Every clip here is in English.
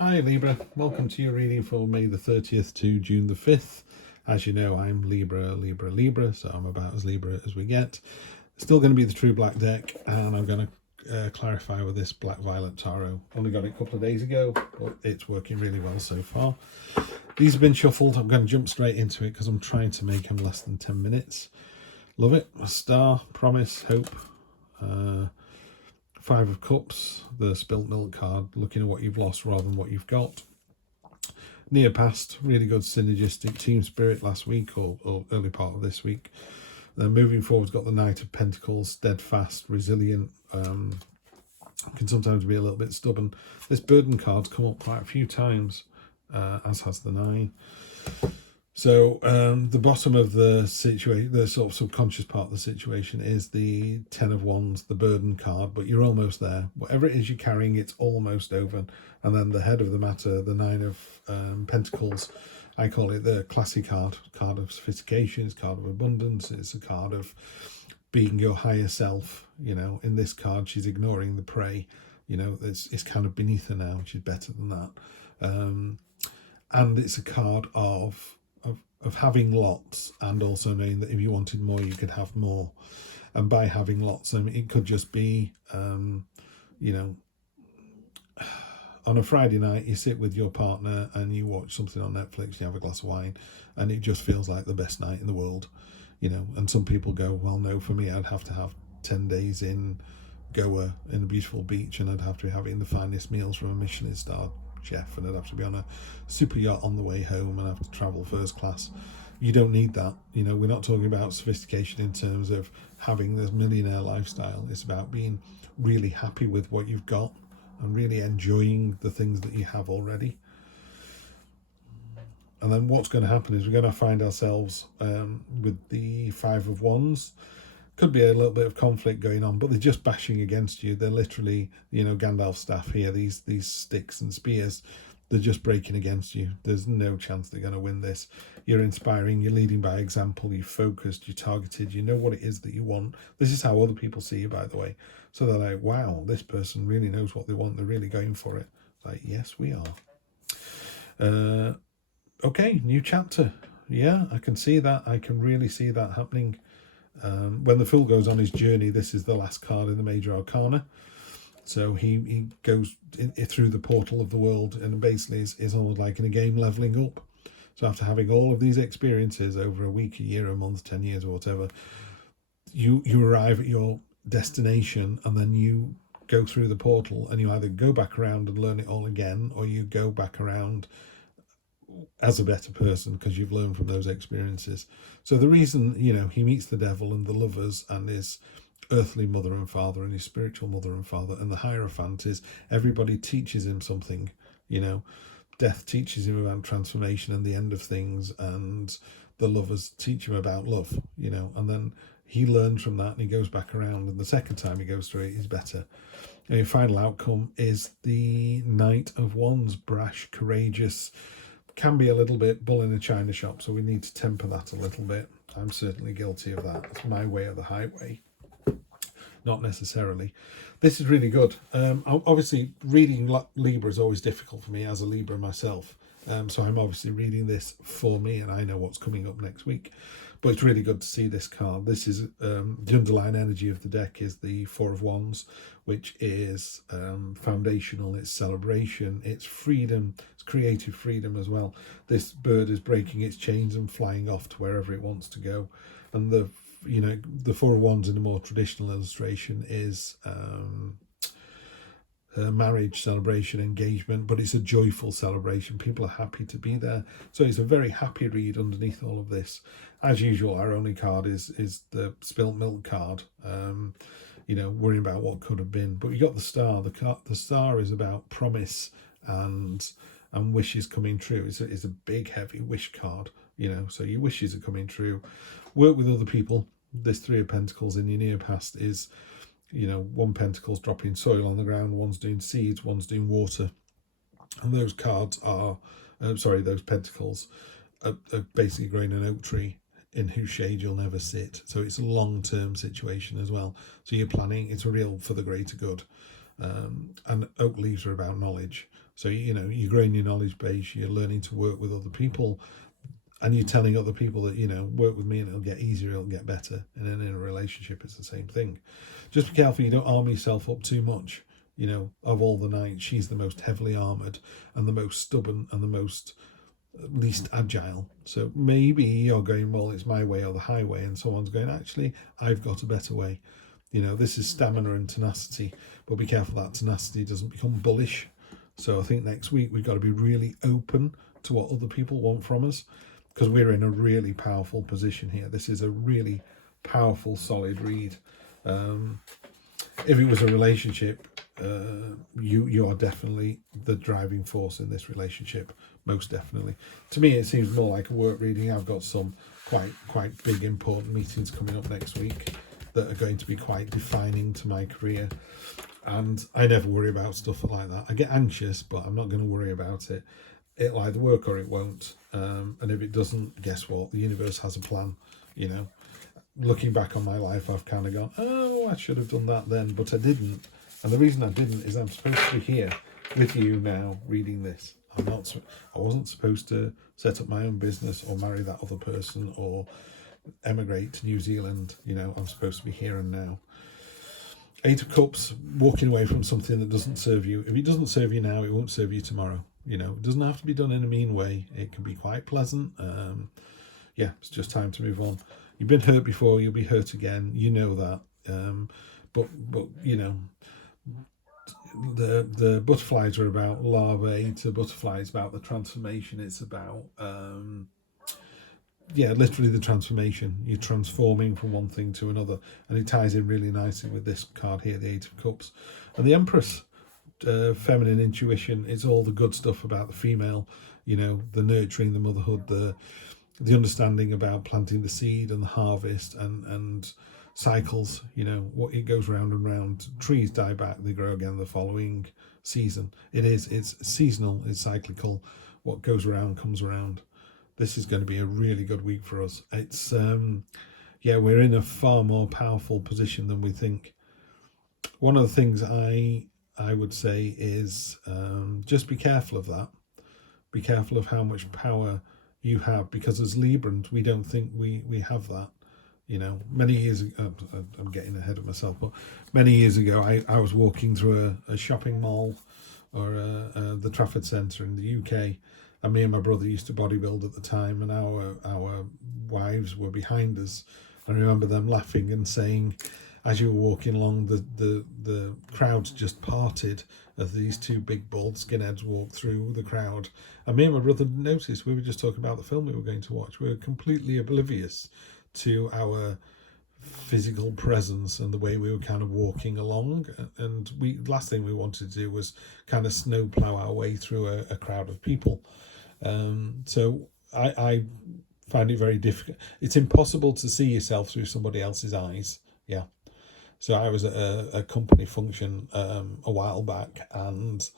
Hi Libra, welcome to your reading for May the 30th to June the 5th. As you know, I'm Libra, so I'm about as Libra as we get. Still going to be the True Black deck, and I'm going to clarify with this Black Violet Tarot. Only got it a couple of days ago, but it's working really well so far. These have been shuffled. I'm going to jump straight into it because I'm trying to make them less than 10 minutes. Love it. A star, promise, hope. Five of Cups, the spilt milk card, looking at what you've lost rather than what you've got. Near past, really good synergistic team spirit last week or early part of this week. Then moving forward, got the Knight of Pentacles, steadfast, resilient, can sometimes be a little bit stubborn. This burden card's come up quite a few times, as has the Nine. So the bottom of the situation, the sort of subconscious part of the situation, is the Ten of Wands, the burden card, but you're almost there. Whatever it is you're carrying, it's almost over. And then the head of the matter, the Nine of Pentacles, I call it the classy card of sophistication, it's a card of abundance, it's a card of being your higher self. You know, in this card, she's ignoring the prey. You know, it's kind of beneath her now. She's better than that. And it's a card of having lots, and also knowing that if you wanted more you could have more. And by having lots, I mean, it could just be you know, on a Friday night you sit with your partner and you watch something on Netflix, you have a glass of wine, and it just feels like the best night in the world, you know. And some people go, well, no, for me I'd have to have 10 days in Goa in a beautiful beach, and I'd have to be having the finest meals from a Michelin star chef, and I'd have to be on a super yacht on the way home and have to travel first class. You don't need that. You know, we're not talking about sophistication in terms of having this millionaire lifestyle. It's about being really happy with what you've got and really enjoying the things that you have already. And then what's going to happen is we're going to find ourselves with the Five of Wands. Could be a little bit of conflict going on, but they're just bashing against you. They're literally, you know, Gandalf's staff here, these sticks and spears. They're just breaking against you. There's no chance they're going to win this. You're inspiring, you're leading by example, you're focused, you're targeted, you know what it is that you want. This is how other people see you, by the way. So they're like, wow, this person really knows what they want. They're really going for it. Like, yes, we are. Okay, new chapter. Yeah, I can see that. I can really see that happening. When the Fool goes on his journey, this is the last card in the Major Arcana. So he goes through the portal of the world, and basically is almost like in a game leveling up. So after having all of these experiences over a week, a year, a month, 10 years or whatever, you arrive at your destination, and then you go through the portal, and you either go back around and learn it all again, or you go back around as a better person because you've learned from those experiences. So the reason, you know, he meets the devil and the lovers and his earthly mother and father and his spiritual mother and father and the Hierophant is everybody teaches him something. You know, death teaches him about transformation and the end of things, and the lovers teach him about love, you know. And then he learns from that and he goes back around, and the second time he goes through it, he's better. And the final outcome is the Knight of Wands, brash, courageous, can be a little bit bull in a china shop, so we need to temper that a little bit. I'm certainly guilty of that. It's my way or the highway. Not necessarily. This is really good. Obviously, reading Libra is always difficult for me as a Libra myself. So I'm obviously reading this for me, and I know what's coming up next week. But it's really good to see this card. This is the underlying energy of the deck is the Four of Wands, which is foundational, it's celebration, it's freedom, it's creative freedom as well. This bird is breaking its chains and flying off to wherever it wants to go. And the, you know, the Four of Wands in a more traditional illustration is marriage, celebration, engagement, but it's a joyful celebration. People are happy to be there. So it's a very happy read underneath all of this. As usual, our only card is the spilt milk card, you know, worrying about what could have been. But you got the star. The star is about promise and wishes coming true. It's a big, heavy wish card, you know, so your wishes are coming true. Work with other people. This Three of Pentacles in your near past is, you know, one pentacle's dropping soil on the ground, one's doing seeds, one's doing water. And those cards are, those pentacles are basically growing an oak tree in whose shade you'll never sit. So it's a long-term situation as well. So you're planning, it's real for the greater good. And oak leaves are about knowledge. So, you're growing your knowledge base, you're learning to work with other people, and you're telling other people that, work with me and it'll get easier, it'll get better. And then in a relationship, it's the same thing. Just be careful you don't arm yourself up too much. Of all the nine, she's the most heavily armoured and the most stubborn and the most least agile. So maybe you're going, well, it's my way or the highway, and someone's going, actually, I've got a better way. This is stamina and tenacity, but be careful that tenacity doesn't become bullish. So I think next week we've got to be really open to what other people want from us, because we're in a really powerful position here. This is a really powerful, solid read. If it was a relationship, you are definitely the driving force in this relationship, most definitely. To me, it seems more like a work reading. I've got some quite big, important meetings coming up next week that are going to be quite defining to my career, and I never worry about stuff like that. I get anxious, but I'm not going to worry about it. It'll either work or it won't, and if it doesn't, guess what? The universe has a plan. Looking back on my life, I've kind of gone, oh, I should have done that then, but I didn't. And the reason I didn't is I'm supposed to be here with you now reading this. I wasn't supposed to set up my own business or marry that other person or emigrate to New Zealand. I'm supposed to be here and now. Eight of Cups, walking away from something that doesn't serve you. If it doesn't serve you now, it won't serve you tomorrow. It doesn't have to be done in a mean way. It can be quite pleasant. It's just time to move on. You've been hurt before, you'll be hurt again. You know that. But the butterflies are about larvae to butterflies, about the transformation. It's about literally the transformation. You're transforming from one thing to another, and it ties in really nicely with this card here, the Eight of Cups. And the Empress, feminine intuition, it's all the good stuff about the female, the nurturing, the motherhood, the understanding about planting the seed and the harvest and cycles. What it goes round and round. Trees die back, they grow again the following season. It's seasonal, it's cyclical. What goes around comes around. This is going to be a really good week for us. It's we're in a far more powerful position than we think. One of the things I would say is just be careful of that. Be careful of how much power you have, because as Librans, we don't think we have that. Many years ago, I'm getting ahead of myself, but many years ago, I was walking through a shopping mall or the Trafford Centre in the UK, and me and my brother used to bodybuild at the time, and our wives were behind us. I remember them laughing and saying, as you were walking along, the crowds just parted as these two big bald skinheads walked through the crowd. And me and my brother noticed. We were just talking about the film we were going to watch. We were completely oblivious to our physical presence and the way we were kind of walking along. And last thing we wanted to do was kind of snowplow our way through a crowd of people. So I find it very difficult. It's impossible to see yourself through somebody else's eyes. Yeah. So I was at a company function a while back, and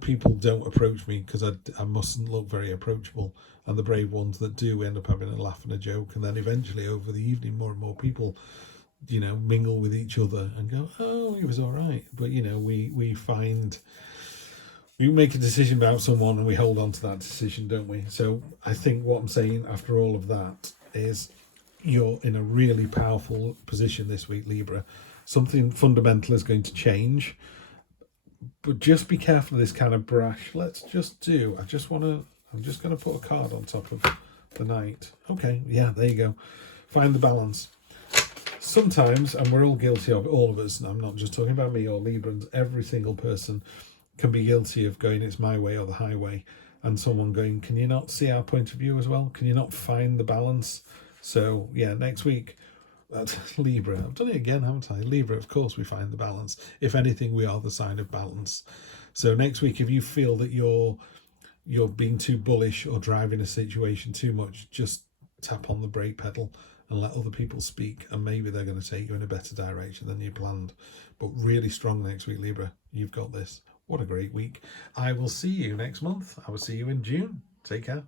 people don't approach me because I mustn't look very approachable, and the brave ones that do end up having a laugh and a joke, and then eventually over the evening more and more people mingle with each other and go, oh, he was all right. But we make a decision about someone and we hold on to that decision, don't we? So I think what I'm saying after all of that is, you're in a really powerful position this week, Libra. Something fundamental is going to change, but just be careful of this kind of brash. I'm just going to put a card on top of the Knight. Okay, yeah, there you go. Find the balance. Sometimes, and we're all guilty of it, all of us, and I'm not just talking about me or Librans, every single person can be guilty of going, it's my way or the highway, and someone going, can you not see our point of view as well? Can you not find the balance? So, next week, that's Libra. I've done it again, haven't I? Libra, of course, we find the balance. If anything, we are the sign of balance. So next week, if you feel that you're being too bullish or driving a situation too much, just tap on the brake pedal and let other people speak, and maybe they're going to take you in a better direction than you planned. But really strong next week, Libra. You've got this. What a great week. I will see you next month. I will see you in June. Take care.